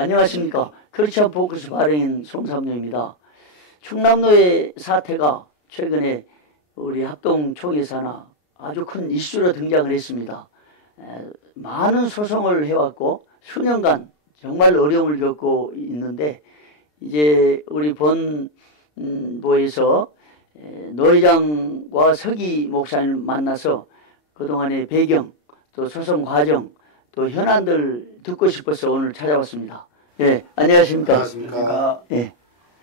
안녕하십니까. 크리스천 포커스 발행인 송삼룡입니다. 충남로의 사태가 최근에 우리 합동총회사나 아주 큰 이슈로 등장을 했습니다. 많은 소송을 해왔고 수년간 정말 어려움을 겪고 있는데 이제 우리 본부에서 노 회장과 서기 목사님을 만나서 그동안의 배경, 또 소송 과정, 또 현안들 듣고 싶어서 오늘 찾아왔습니다. 예, 안녕하십니까. 안녕하십니까. 예.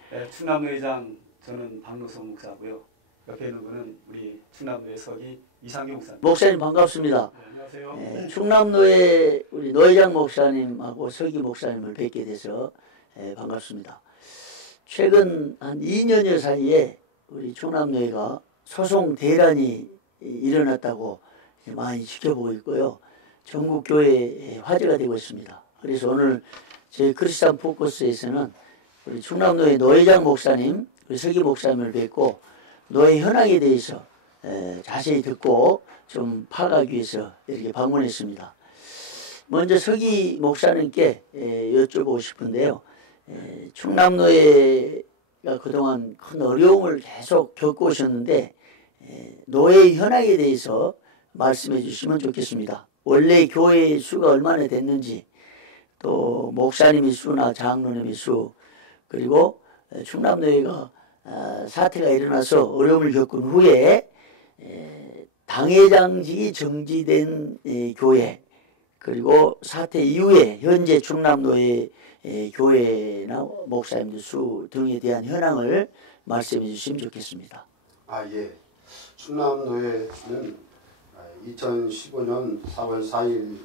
네, 충남로회장 저는 박노선 목사고요. 옆에 있는 분은 우리 충남로회 서기 이상규 목사님. 목사님 반갑습니다. 네, 안녕하세요. 예, 충남로회 우리 노 회장 목사님하고 서기 목사님을 뵙게 돼서 반갑습니다. 최근 한 2년여 사이에 우리 충남로회가 소송 대란이 일어났다고 많이 지켜보고 있고요. 전국 교회에 화제가 되고 있습니다. 그래서 오늘 저희 크리스천 포커스에서는 우리 충남로회 노 회장 목사님, 우리 서기 목사님을 뵙고 노회 현황에 대해서 자세히 듣고 좀 파악하기 위해서 이렇게 방문했습니다. 먼저 서기 목사님께 여쭤보고 싶은데요. 충남노회가 그동안 큰 어려움을 계속 겪고 오셨는데 노회 현황에 대해서 말씀해 주시면 좋겠습니다. 원래 교회 수가 얼마나 됐는지, 또 목사님의 수나 장로님의 수, 그리고 충남노회가 사태가 일어나서 어려움을 겪은 후에 당회장직이 정지된 교회, 그리고 사태 이후에 현재 충남노회 교회나 목사님들 수 등에 대한 현황을 말씀해 주시면 좋겠습니다. 예. 충남노회는 2015년 4월 4일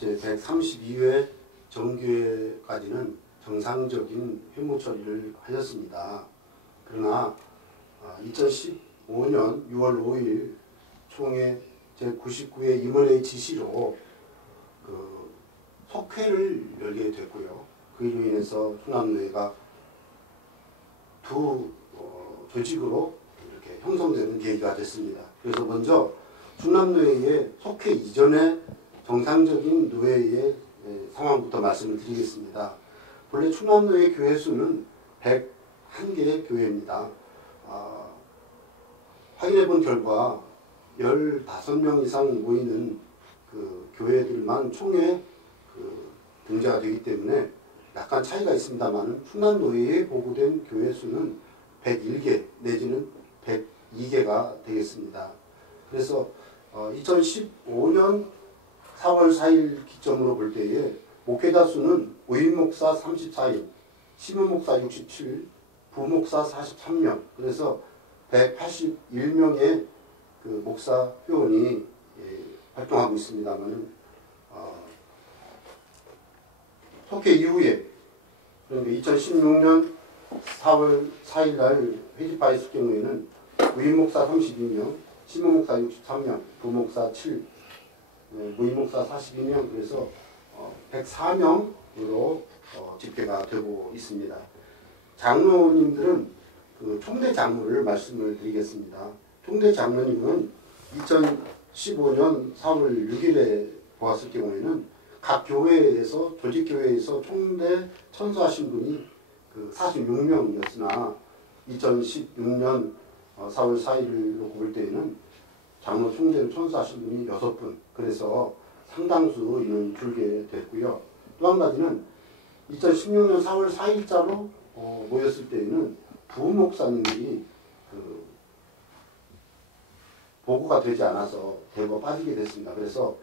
제132회 정기회까지는 정상적인 회무 처리를 하였습니다. 그러나 2015년 6월 5일 총회 제99회 임원회의 지시로 속회를 열게 됐고요. 그로 인해서 충남노회가 두 조직으로 이렇게 형성되는 계기가 됐습니다. 그래서 먼저 충남노회의 속회 이전의 정상적인 노회의 상황부터 말씀을 드리겠습니다. 본래 충남노회 교회 수는 101개의 교회입니다. 확인해 본 결과 15명 이상 모이는 그 교회들만 총회 등재가 되기 때문에 약간 차이가 있습니다만 충남노회에 보고된 교회 수는 101개 내지는 102개가 되겠습니다. 그래서 2015년 4월 4일 기점으로 볼 때에 목회자 수는 의인 목사 34인, 심은 목사 67, 부목사 43명, 그래서 181명의 그 목사 회원이 활동하고 있습니다만 속회 이후에 그러니까 2016년 4월 4일 날 회집바 있을 경우에는 의인 목사 32명, 심은 목사 63명, 부목사 7, 무임 목사 42명, 그래서 104명으로 집계가 되고 있습니다. 장로님들은 그 총대 장로를 말씀을 드리겠습니다. 총대 장로님은 2015년 4월 6일에 보았을 경우에는 각 교회에서 조직교회에서 총대 천수하신 분이 그 46명이었으나 2016년 4월 4일로 볼 때에는 장로 총대를 천수하신 분이 6분, 그래서 상당수 인원이 줄게 됐고요. 또 한 가지는 2016년 4월 4일자로 모였을 때에는 부목사님들이 그 보고가 되지 않아서 대거 빠지게 됐습니다. 그래서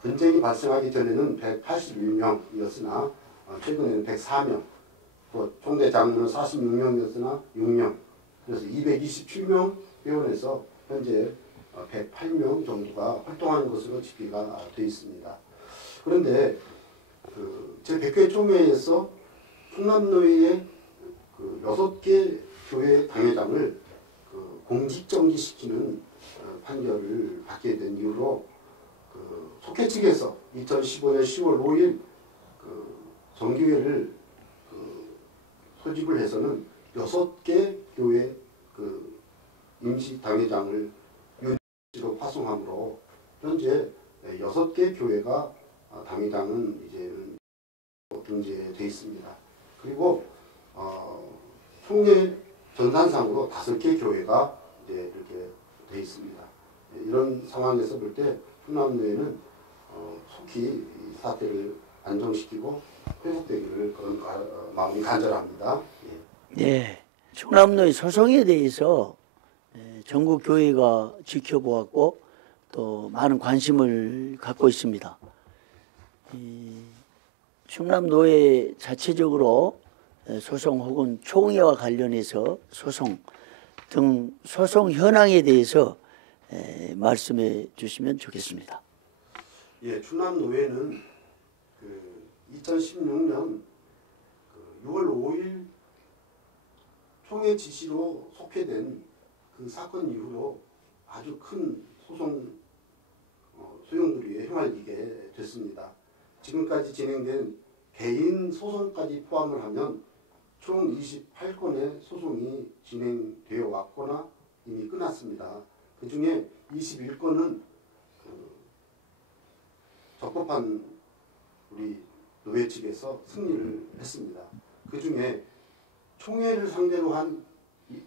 분쟁이 발생하기 전에는 181명이었으나 최근에는 104명, 또 총대 장로는 46명이었으나 6명, 그래서 227명 회원에서 현재 108명 정도가 활동하는 것으로 집계가 되어 있습니다. 그런데 제100회 총회에서 충남노회의 6개 교회 당회장을 공직정지시키는 판결을 받게 된 이유로 속회 측에서 2015년 10월 5일 정기회를 소집을 해서는 6개 교회 임시 당회장을 유지로 파송함으로 현재 6개 교회가 당회장은 이제 등재되어 있습니다. 그리고 총회 전산상으로 5개 교회가 이제 이렇게 되어 있습니다. 이런 상황에서 볼 때 충남노회는 속히 이 사태를 안정시키고 회복되기를 그런 마음이 간절합니다. 예, 충남노회 소송에 대해서 전국 교회가 지켜보았고 또 많은 관심을 갖고 있습니다. 충남노회 자체적으로 소송 혹은 총회와 관련해서 소송 등 소송 현황에 대해서 말씀해 주시면 좋겠습니다. 예, 충남노회는 2016년 6월 5일 총회 지시로 속회된 그 사건 이후로 아주 큰 소송 소용돌이에 휘말리게 됐습니다. 지금까지 진행된 개인 소송까지 포함을 하면 총 28건의 소송이 진행되어 왔거나 이미 끝났습니다. 그 중에 21건은 적법한 우리 노회 측에서 승리를 했습니다. 그 중에 총회를 상대로 한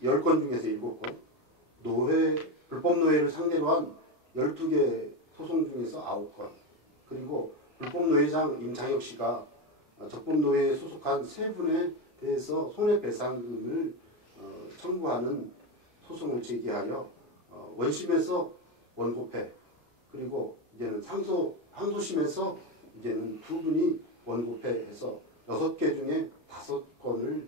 10건 중에서 7건, 불법노회를 상대로 한 12개 소송 중에서 9건, 그리고 불법노회장 임장혁 씨가 적법노회에 소속한 3분에 대해서 손해배상금을 청구하는 소송을 제기하여 원심에서 원고패, 그리고 이제는 항소심에서 이제는 2분이 원고패해서 6개 중에 5건을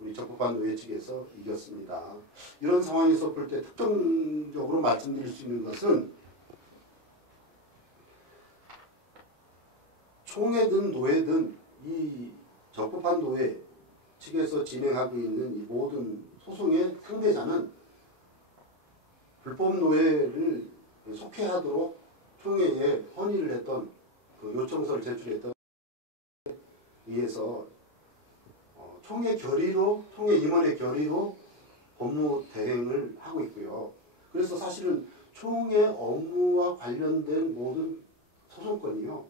우리 적법한 노회 측에서 이겼습니다. 이런 상황에서 볼 때 특정적으로 말씀드릴 수 있는 것은 총회든 노회든 이 적법한 노회 측에서 진행하고 있는 이 모든 소송의 상대자는 불법 노회를 속회하도록 총회에 건의를 했던 그 요청서를 제출했던 의해서 총회 임원의 결의로 법무 대행을 하고 있고요. 그래서 사실은 총회 업무와 관련된 모든 소송건이요,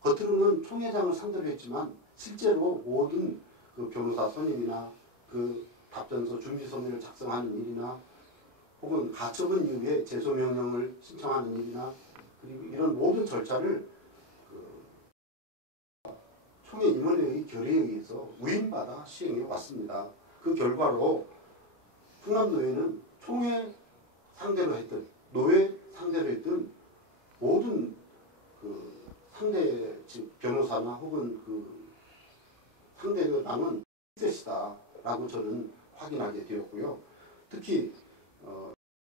겉으로는 총회장을 상대로 했지만 실제로 모든 그 변호사 선임이나 그 답변서 준비서면을 작성하는 일이나 혹은 가처분 이후에 제소명령을 신청하는 일이나 그리고 이런 모든 절차를 총회 임원회의 결의에 의해서 위임받아 시행해 왔습니다. 그 결과로 충남노회는 총회 상대로 했던, 노회 상대로 했던 모든 그 상대 즉 변호사나 혹은 그 상대방은 셋이다라고 저는 확인하게 되었고요. 특히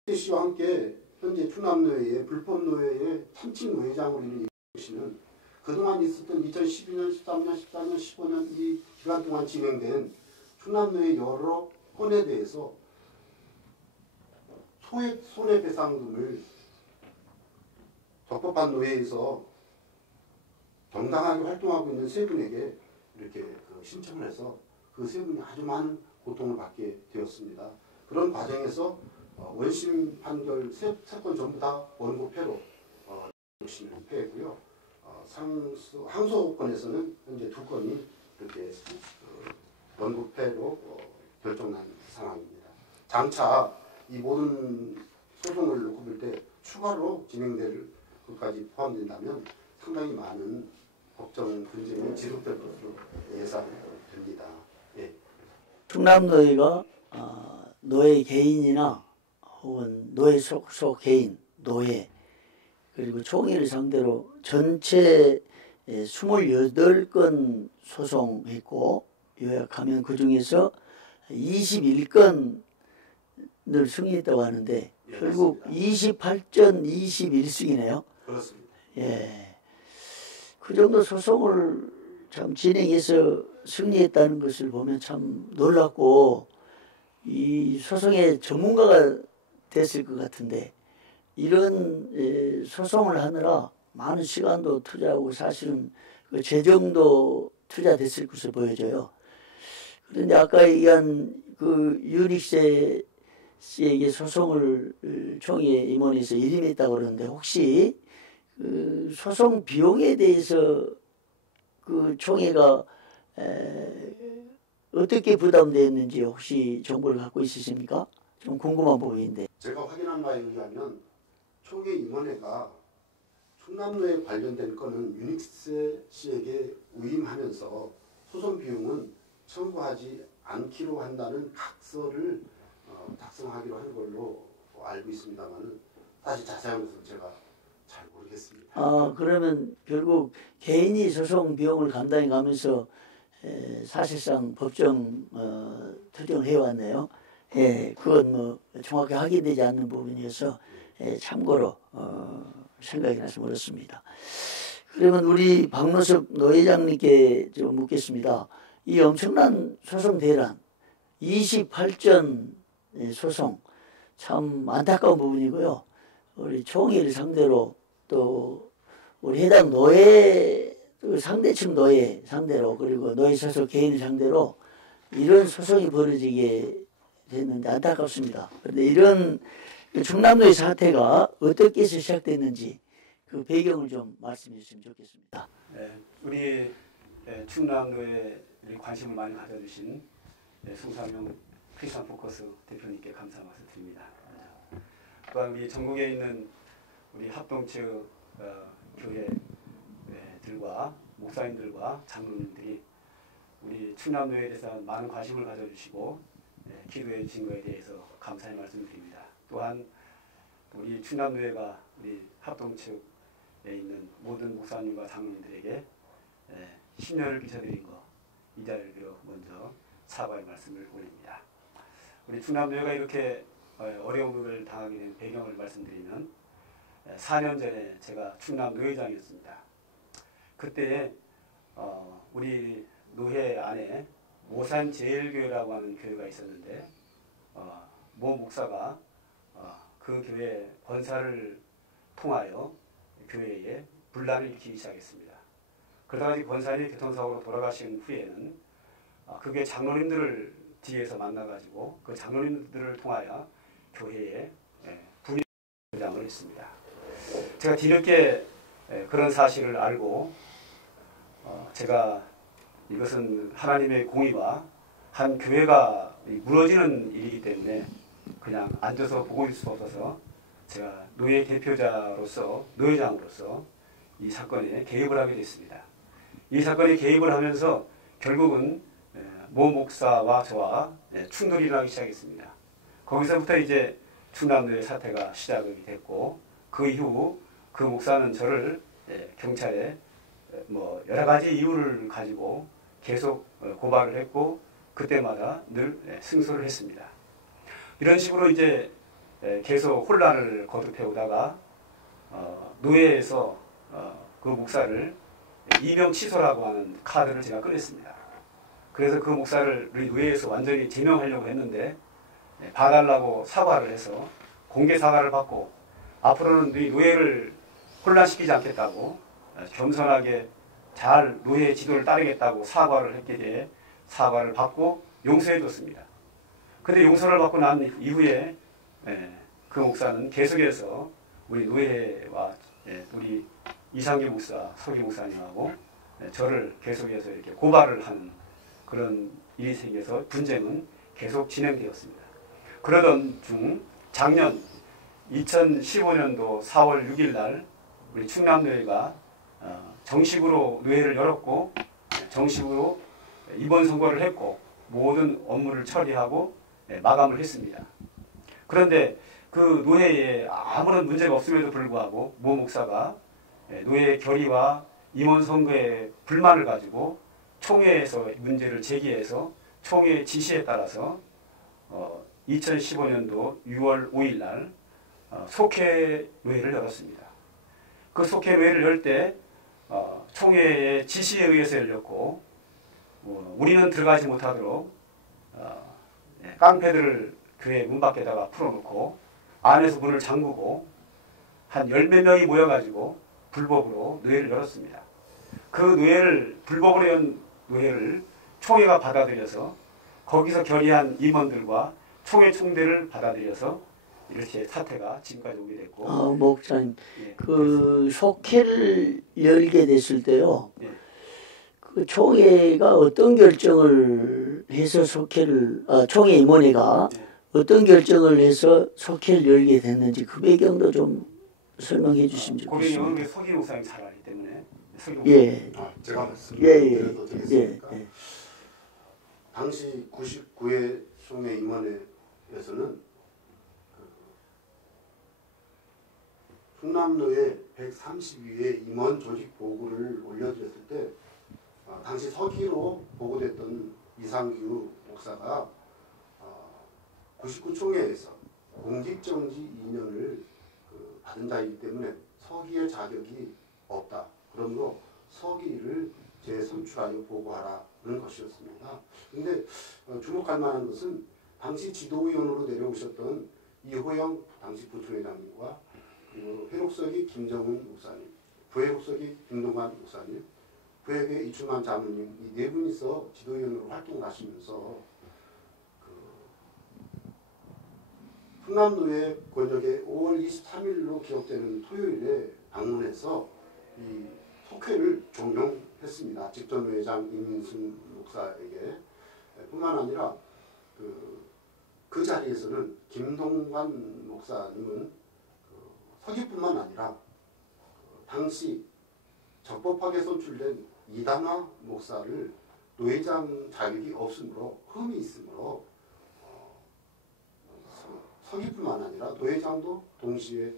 셋 씨와 함께 현재 충남노회의 불법노회의 참칭 노회장으로 있는 씨는 그동안 있었던 2012년, 13년, 14년, 15년 이 기간 동안 진행된 충남노회 여러 건에 대해서 손해배상금을 적법한 노회에서 정당하게 활동하고 있는 3분에게 이렇게 신청을 해서 그 3분이 아주 많은 고통을 받게 되었습니다. 그런 과정에서 원심 판결 3건 전부 다 원고패로 원심을 패했고요. 항소권에서는 현재 2건이 이렇게 원고패로 결정난 상황입니다. 장차 이 모든 소송을 놓고 볼 때 추가로 진행될 것까지 포함된다면 상당히 많은 법정 분쟁이 지속될 것으로 예상됩니다. 예. 충남노회가 노회 개인이나 혹은 노회 속속 개인, 노회 그리고 총회를 상대로 전체 28건 소송했고 요약하면 그 중에서 21건을 승리했다고 하는데 예, 결국 맞습니다. 28전 21승이네요. 그렇습니다. 예. 그 정도 소송을 참 진행해서 승리했다는 것을 보면 참 놀랍고 이 소송의 전문가가 됐을 것 같은데 이런 소송을 하느라 많은 시간도 투자하고 사실은 그 재정도 투자됐을 것으로 보여져요. 그런데 아까 얘기한 그 유릭세 씨에게 소송을 총회 임원에서 일임했다고 그러는데 혹시 그 소송 비용에 대해서 그 총회가 어떻게 부담되었는지 혹시 정보를 갖고 있으십니까? 좀 궁금한 부분인데. 제가 확인한 바에 의하면 총회 임원회가 충남로에 관련된 건은 유닉스 씨에게 위임하면서 소송 비용은 청구하지 않기로 한다는 각서를 작성하기로 한 걸로 알고 있습니다만 사실 자세한 것은 제가 잘 모르겠습니다. 아, 그러면 결국 개인이 소송 비용을 감당해 가면서 사실상 법정 투쟁해 왔네요. 예, 그건 뭐 정확히 확인되지 않는 부분이어서 참고로 생각이 나서 물었습니다. 그러면 우리 박노섭 노회장님께 좀 묻겠습니다. 이 엄청난 소송 대란, 28전 소송, 참 안타까운 부분이고요. 우리 총회를 상대로 또 우리 해당 노예, 상대측 노예 상대로 그리고 노예 소속 개인을 상대로 이런 소송이 벌어지게 됐는데 안타깝습니다. 그런데 이런 충남로의 사태가 어떻게 해서 시작됐는지 그 배경을 좀 말씀해 주시면 좋겠습니다. 우리 충남로에 관심을 많이 가져주신 송상용 크리스천 포커스 대표님께 감사 말씀 드립니다. 또한 우리 전국에 있는 우리 합동측 교회들과 목사님들과 장로님들이 우리 충남로에 대해서 많은 관심을 가져주시고 기도해 주신 것에 대해서 감사의 말씀드립니다. 또한 우리 충남노회가 우리 합동측에 있는 모든 목사님과 장로님들에게 심려를 끼쳐드린 거 이 자리를 빌어 먼저 사과의 말씀을 올립니다. 우리 충남노회가 이렇게 어려움을 당하게 된 배경을 말씀드리면 4년 전에 제가 충남 노회장이었습니다. 그때 우리 노회 안에 모산제일교회라고 하는 교회가 있었는데 모 목사가 그 교회 권사를 통하여 교회에 분란을 일으키기 시작했습니다. 그러다가 권사님이 교통사고로 돌아가신 후에는 그 교회 장로님들을 뒤에서 만나가지고 그 장로님들을 통하여 교회에 분열장을 했습니다. 제가 뒤늦게 그런 사실을 알고 제가 이것은 하나님의 공의와 한 교회가 무너지는 일이기 때문에 그냥 앉아서 보고 있을 수 없어서 제가 노예 대표자로서 노회장으로서 이 사건에 개입을 하게 됐습니다. 이 사건에 개입을 하면서 결국은 모 목사와 저와 충돌이 일어나기 시작했습니다. 거기서부터 이제 충남노회 사태가 시작이 됐고 그 이후 그 목사는 저를 경찰에 뭐 여러 가지 이유를 가지고 계속 고발을 했고 그때마다 늘 승소를 했습니다. 이런 식으로 이제 계속 혼란을 거듭해 오다가 노회에서 그 목사를 이명 취소라고 하는 카드를 제가 꺼냈습니다. 그래서 그 목사를 우리 노회에서 완전히 제명하려고 했는데 봐달라고 사과를 해서 공개 사과를 받고 앞으로는 우리 노회를 혼란시키지 않겠다고 겸손하게 잘 노예 지도를 따르겠다고 사과를 했기에 대해 사과를 받고 용서해줬습니다. 그런데 용서를 받고 난 이후에 그 목사는 계속해서 우리 노예와 우리 이상규 목사, 서기 목사님하고 저를 계속해서 이렇게 고발을 하는 그런 일이 생겨서 분쟁은 계속 진행되었습니다. 그러던 중 작년 2015년도 4월 6일 날 우리 충남노회가 정식으로 노회를 열었고 정식으로 이번 선거를 했고 모든 업무를 처리하고 마감을 했습니다. 그런데 그 노회에 아무런 문제가 없음에도 불구하고 모 목사가 노회 결의와 임원 선거에 불만을 가지고 총회에서 문제를 제기해서 총회 지시에 따라서 2015년도 6월 5일 날 속회 노회를 열었습니다. 그 속회 노회를 열 때 총회의 지시에 의해서 열렸고 우리는 들어가지 못하도록 깡패들을 교회 문 밖에다가 풀어놓고 안에서 문을 잠그고 한 10몇 명이 모여가지고 불법으로 노회를 열었습니다. 그 노회를 불법으로 연 노회를 총회가 받아들여서 거기서 결의한 임원들과 총회 총대를 받아들여서 이렇게 사태가 지금까지 오게 됐고. 목사님, 그 속회를 열게 됐을 때요. 그 총회가 어떤 결정을 해서 총회 임원회가 네. 어떤 결정을 해서 속회를 열게 됐는지 그 배경도 좀 설명해 주시면 그 배경은 좋겠습니다. 서기 목사님 잘 알기 때문에 서기 예, 제가 예, 말씀드려도 예, 되겠습니까? 예. 당시 99회 총회 임원회에서는 충남로에 132회 임원 조직 보고를 올려드렸을 때 당시 서기로 보고됐던 이상규 목사가 99 총회에서 공직정지 2년을 받은 자이기 때문에 서기의 자격이 없다. 그러므로 서기를 재선출하여 보고하라는 것이었습니다. 그런데 주목할 만한 것은 당시 지도위원으로 내려오셨던 이호영 당시 부총회장님과 그리고 회록서기 김정은 목사님, 부회록서기 김동관 목사님, 부회계 이충만 자문님 이 네 분이서 지도위원으로 활동을 하시면서 충남노회 권역에 5월 23일로 기록되는 토요일에 방문해서 이 속회를 종용했습니다. 직전노회장 임민순 목사에게 뿐만 아니라 그 자리에서는 김동관 목사님은 서기뿐만 아니라 당시 적법하게 선출된 이단화 목사를 노회장 자격이 없으므로 흠이 있으므로 서기뿐만 아니라 노회장도 동시에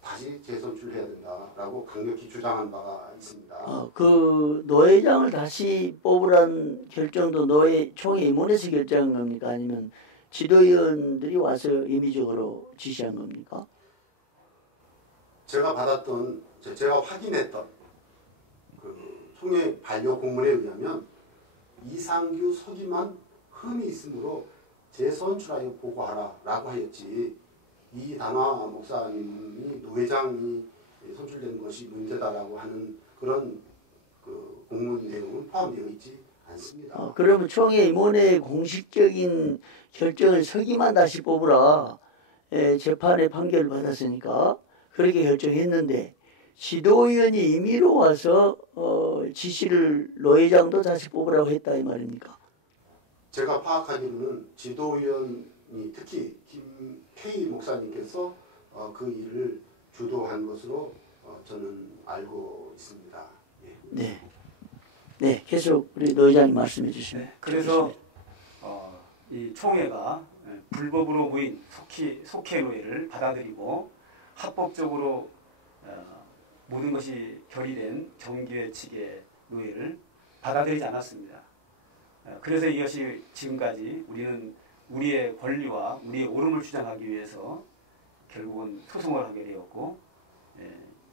다시 재선출해야 된다라고 강력히 주장한 바가 있습니다. 그 노회장을 다시 뽑으라는 결정도 총회 임원회에서 결정한 겁니까? 아니면 지도위원들이 와서 임의적으로 지시한 겁니까? 제가 확인했던 그 총회 반려 공문에 의하면 이상규 서기만 흠이 있으므로 재선출하여 보고하라라고 하였지 이단화 목사님이 노회장이 선출된 것이 문제다라고 하는 그런 그 공문 내용은 포함되어 있지 않습니다. 그러면 총회 임원회의 공식적인 결정을 서기만 다시 뽑으라 재판의 판결을 받았으니까 그렇게 결정했는데 지도위원이 임의로 와서 지시를 노회장도 다시 뽑으라고 했다 이 말입니까? 제가 파악하기로는 지도위원이 특히 김K 목사님께서 그 일을 주도한 것으로 저는 알고 있습니다. 예. 네. 네, 계속 우리 노회장님 말씀해 주시면. 네, 그래서 이 총회가 불법으로 모인 속회노회를 받아들이고 합법적으로 모든 것이 결의된 정교회 측의 노회를 받아들이지 않았습니다. 그래서 이것이 지금까지 우리는 우리의 권리와 우리의 옳음을 주장하기 위해서 결국은 소송을 하게 되었고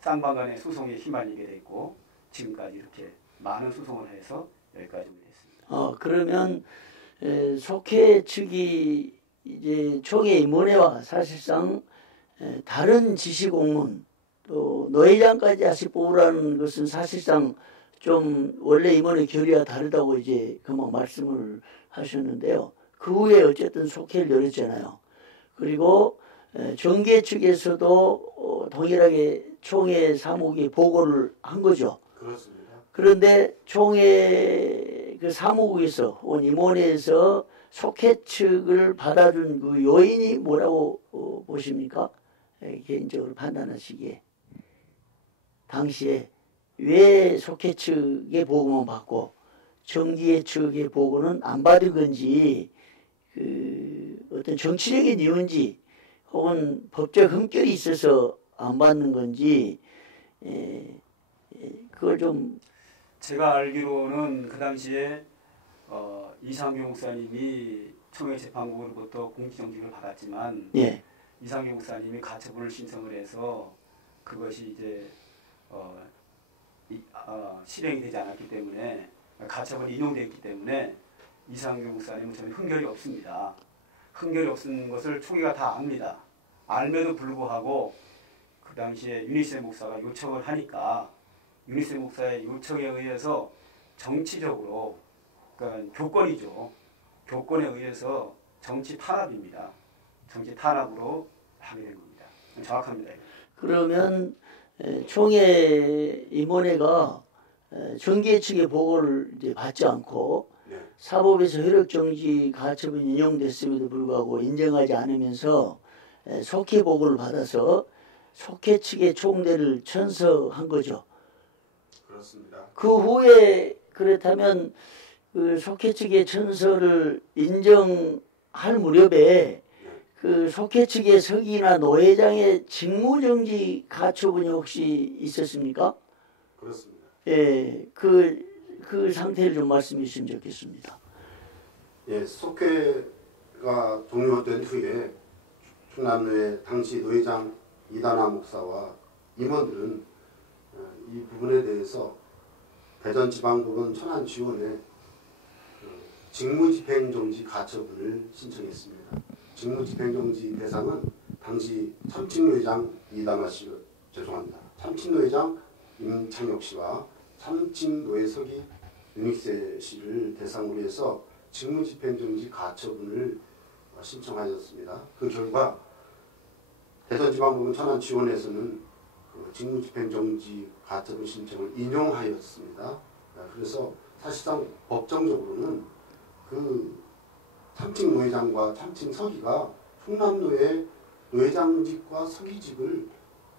쌍방간의 소송에 휘말리게 됐고 지금까지 이렇게 많은 소송을 해서 여기까지 오게 됐습니다. 그러면 속회 측이 이제 총회 임원회와 사실상 다른 지시 공문 또 노회장까지 다시 뽑으라는 것은 사실상 좀 원래 임원회 결의와 다르다고 이제 그만 말씀을 하셨는데요. 그 후에 어쨌든 속회를 열었잖아요. 그리고 정계 측에서도 동일하게 총회 사무국에 보고를 한 거죠. 그렇습니다. 그런데 총회 그 사무국에서 혹은 임원회에서 속회 측을 받아준 그 요인이 뭐라고 보십니까? 개인적으로 판단하시기에 당시에 왜 속회 측의 보고만 받고 정기회 측의 보고는 안 받은 건지 그 어떤 정치적인 이유인지 혹은 법적 흠결이 있어서 안 받는 건지 그걸 좀 제가 알기로는 그 당시에 이상규 목사님이 총회 재판국으로부터 공직정직을 받았지만 예. 이상규 목사님이 가처분을 신청을 해서 그것이 이제 실행이 되지 않았기 때문에 가처분이 인용됐기 때문에 이상규 목사님은 전혀 흥결이 없습니다. 흥결이 없는 것을 총회가 다 압니다. 알면도 불구하고 그 당시에 유니세 목사가 요청을 하니까 유니세 목사의 요청에 의해서 정치적으로 그러니까 교권이죠. 교권에 의해서 정치 탄압입니다. 정치 탄압으로 하게 된 겁니다. 정확합니다. 그러면 총회 임원회가 정계 측의 보고를 이제 받지 않고 네. 사법에서 효력정지 가처분 인용됐음에도 불구하고 인정하지 않으면서 속회 보고를 받아서 속회 측의 총대를 천서한 거죠. 그렇습니다. 그 후에 그렇다면 그 속회 측의 천서를 인정할 무렵에 그 속회 측의 서기나 노회장의 직무정지 가처분이 혹시 있었습니까? 그렇습니다. 예, 그 상태를 좀 말씀해 주시면 좋겠습니다. 예, 속회가 종료된 후에 충남노회 당시 노회장 이단화 목사와 임원들은 이 부분에 대해서 대전지방법원 천안지원에 직무집행정지 가처분을 신청했습니다. 직무집행정지 대상은 당시 참칭노회장 이단화 씨, 죄송합니다. 참칭노회장 임창혁 씨와 참칭노회 서기 윤익세 씨를 대상으로 해서 직무집행정지 가처분을 신청하였습니다. 그 결과 대전지방법원 천안지원에서는 그 직무집행정지 가처분 신청을 인용하였습니다. 그래서 사실상 법정적으로는 그 참칭 노회장과 참칭 서기가 충남노회 노회장직과 서기직을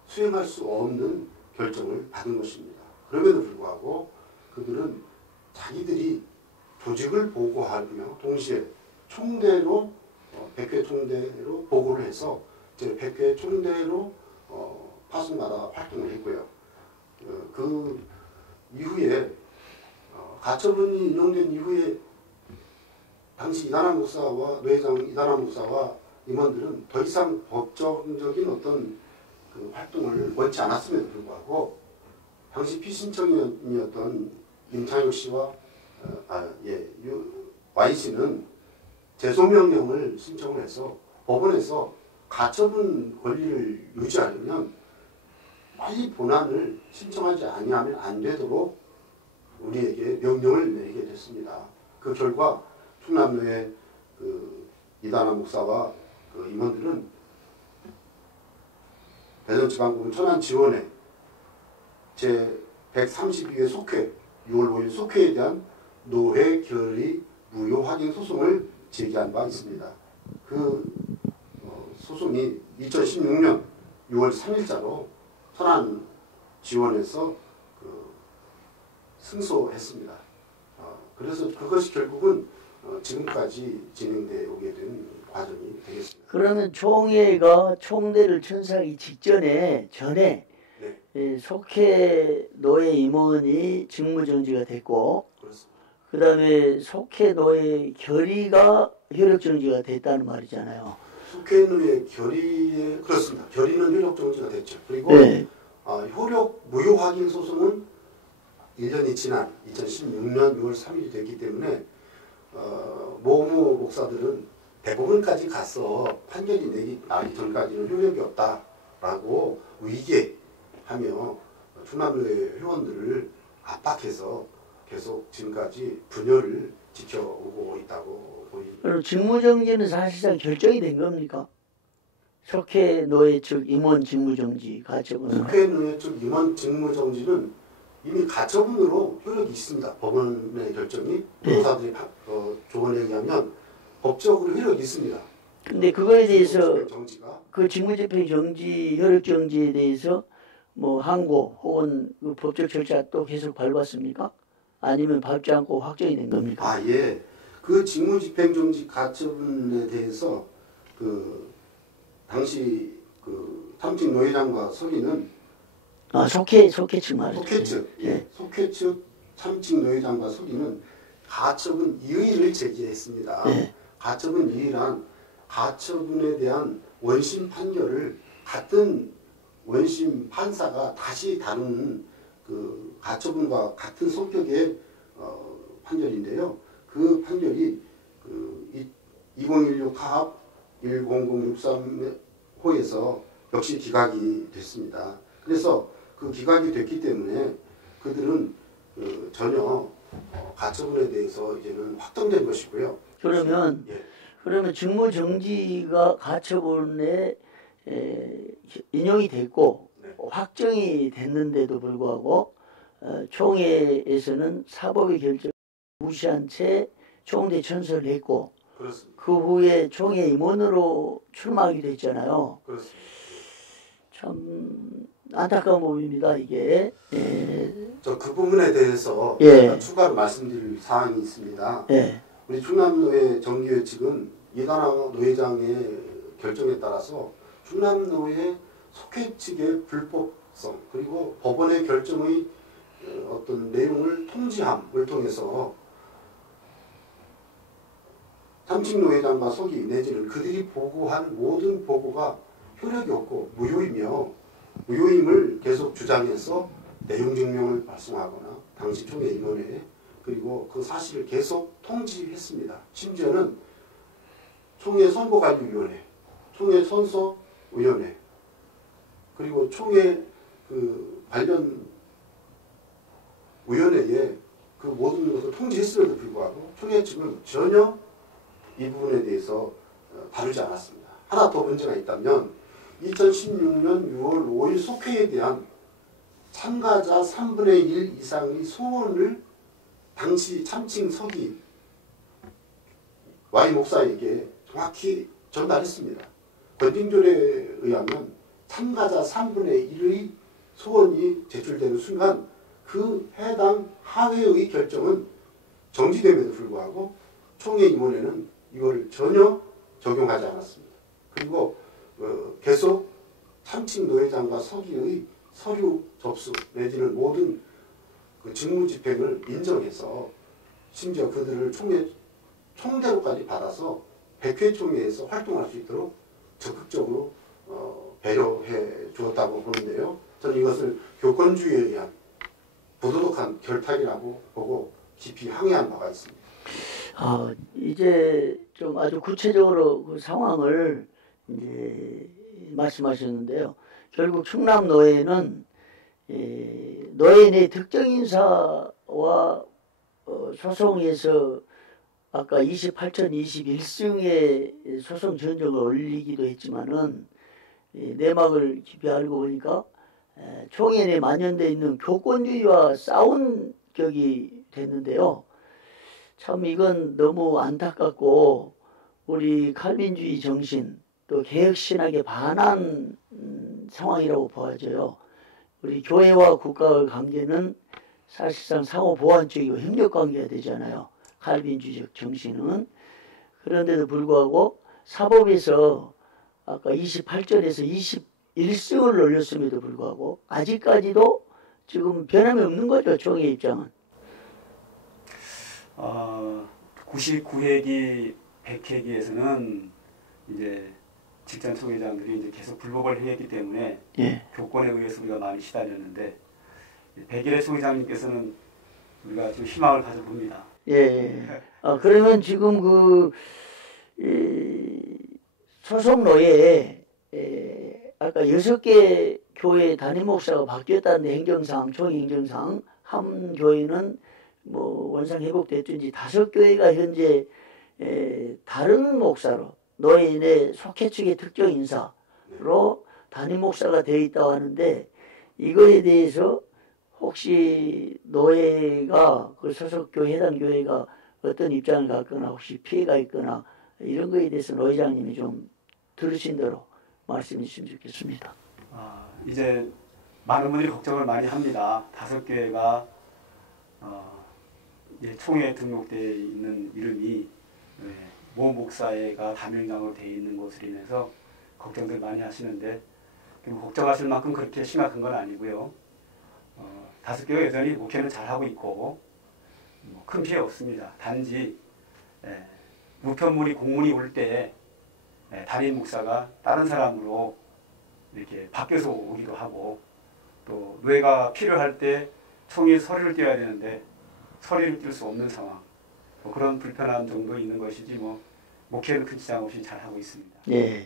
수행할 수 없는 결정을 받은 것입니다. 그럼에도 불구하고 그들은 자기들이 조직을 보고하며 동시에 총대로 100회 총대로 보고를 해서 이제 100회 총대로 파송마다 활동을 했고요. 그 이후에 가처분이 인용된 이후에 당시 이단화 목사와 노회장 이단화 목사와 임원들은 더 이상 법정적인 어떤 그 활동을 원치 않았음에도 불구하고 당시 피신청인이었던 임창혁 씨와 Y 씨는 재소명령을 신청을 해서 법원에서 가처분 권리를 유지하려면 빨리 본안을 신청하지 아니하면 안 되도록 우리에게 명령을 내리게 됐습니다. 그 결과 충남노회 그 이단화 목사와 그 임원들은 대전지방법원 천안지원에 제 132회 속회 6월 5일 속회에 대한 노회 결의 무효 확인 소송을 제기한 바 있습니다. 그 소송이 2016년 6월 3일자로 천안지원에서 승소했습니다. 그래서 그것이 결국은 지금까지 진행되어 오게 된 과정이 되겠습니다. 그러면 총회가 총대를 천사하기 전에 네. 속회 노회 임원이 직무정지가 됐고 그렇습니다. 그 다음에 속회 노회 결의가 효력정지가 됐다는 말이잖아요. 속회노회 결의에 그렇습니다. 결의는 효력정지가 됐죠. 그리고 네. 효력 무효 확인 소송은 1년이 지난 2016년 6월 3일이 됐기 때문에 모모 목사들은 대법원까지 가서 판결이 나기 전까지는 효력이 없다라고 위계하며 충남노회 회원들을 압박해서 계속 지금까지 분열을 지켜오고 있다고 보입니다. 그럼 직무정지는 사실상 결정이 된 겁니까? 속회 노회 측 임원 직무정지 가처분. 속회 노회 측 임원 직무정지는 이미 가처분으로 효력이 있습니다. 법원의 결정이 변호사들이 조언에 의하면 법적으로 효력이 있습니다. 근데 그거에 대해서 정지가 그 직무집행 정지 효력 정지에 대해서 뭐 항고 혹은 그 법적 절차 또 계속 밟았습니까? 아니면 밟지 않고 확정이 된 겁니까? 예. 그 직무집행정지 가처분에 대해서 그 당시 그 참칭 노회장과 서기는 속회 측 말이죠. 속회 측, 속회 측 참칭 노회장과 서기는 가처분 이의를 제기했습니다. 네. 가처분 이의란 가처분에 대한 원심 판결을 같은 원심 판사가 다시 다루는 그 가처분과 같은 성격의 판결인데요. 그 판결이 그 2016 카합 10063호에서 역시 기각이 됐습니다. 그래서 그 기각이 됐기 때문에 그들은 전혀 가처분에 대해서 이제는 확정된 것이고요. 그러면 직무정지가 가처분에 인용이 됐고 네. 확정이 됐는데도 불구하고 총회에서는 사법의 결정을 무시한 채 총대 천설을 했고 그렇습니다. 그 후에 총회 임원으로 출마하기도 했잖아요. 그렇습니다. 참 안타까운 부분입니다. 이게. 저 그 부분에 대해서 예. 제가 추가로 말씀드릴 사항이 있습니다. 예. 우리 충남노회 정기회 측은 이단하 노회장의 결정에 따라서 충남노회 속회 측의 불법성 그리고 법원의 결정의 어떤 내용을 통지함을 통해서 참칭 노회장과 서기 내지는 그들이 보고한 모든 보고가 효력이 없고 무효임을 계속 주장해서 내용 증명을 발송하거나 당시 총회 임원회에 그리고 그 사실을 계속 통지했습니다. 심지어는 총회 선거관리위원회, 총회 선서위원회, 그리고 총회 그 관련 위원회에 그 모든 것을 통지했음에도 불구하고 총회 측은 전혀 이 부분에 대해서 다루지 않았습니다. 하나 더 문제가 있다면 2016년 6월 5일 속회에 대한 참가자 3분의 1 이상의 소원을 당시 참칭 서기 Y 목사에게 정확히 전달했습니다. 권징졸에 의하면 참가자 3분의 1의 소원이 제출되는 순간 그 해당 하회의 결정은 정지됨에도 불구하고 총회 임원회는 이걸 전혀 적용하지 않았습니다. 그리고 계속 참칭 노회장과 서기의 서류 접수 내지는 모든 그 직무 집행을 인정해서 심지어 그들을 총대로까지 받아서 백회 총회에서 활동할 수 있도록 적극적으로 배려해 주었다고 보는데요. 저는 이것을 교권주의에 의한 부도덕한 결탁이라고 보고 깊이 항의한 바가 있습니다. 이제 좀 아주 구체적으로 그 상황을 이제 말씀하셨는데요. 결국 충남노회는 노회 내 특정 인사와 소송에서 아까 28전 21승의 소송 전적을 올리기도 했지만은 내막을 깊이 알고 보니까 총회 내 만연되어 있는 교권주의와 싸운 격이 됐는데요. 참 이건 너무 안타깝고 우리 칼빈주의 정신 또 개혁신학에 반한 상황이라고 보아져요. 우리 교회와 국가의 관계는 사실상 상호보완적이고 협력관계가 되잖아요. 칼빈주의적 정신은. 그런데도 불구하고 사법에서 아까 28절에서 21승을 올렸음에도 불구하고 아직까지도 지금 변함이 없는 거죠. 총회 입장은. 99회기 100회기에서는 이제 직전 총회장들이 이제 계속 불법을 행했기 때문에 예. 교권에 의해서 우리가 많이 시달렸는데 100일의 총회장님께서는 우리가 좀 희망을 가져봅니다. 예. 그러면 지금 그 소속 노예에 아까 6개 교회 담임 목사가 바뀌었다는데 행정상, 총회 행정상 한 교회는 뭐 원상 회복됐든지 5교회가 현재 다른 목사로 노예인의 속회 측의 특정 인사로 담임 목사가 되어 있다고 하는데 이거에 대해서 혹시 노예가 그 소속 교회 해당 교회가 어떤 입장을 갖거나 혹시 피해가 있거나 이런 거에 대해서 노회장님이 좀 들으신 대로 말씀해 주시면 좋겠습니다. 이제 많은 분들이 걱정을 많이 합니다. 5교회가 이제 총회에 등록되어 있는 이름이 모 목사회가 담임장으로 되어 있는 것으로 인해서 걱정들 많이 하시는데 걱정하실 만큼 그렇게 심각한 건 아니고요. 5교회 여전히 목회는 잘하고 있고 큰 피해 없습니다. 단지 우편물이 공문이 올 때 담임 목사가 다른 사람으로 이렇게 바뀌어서 오기도 하고 또 노예가 필요할 때 총회에 서류를 띄워야 되는데 서류를 띄울 수 없는 상황 그런 불편함 정도 있는 것이지 목회는 큰 지장 없이 잘하고 있습니다. 예.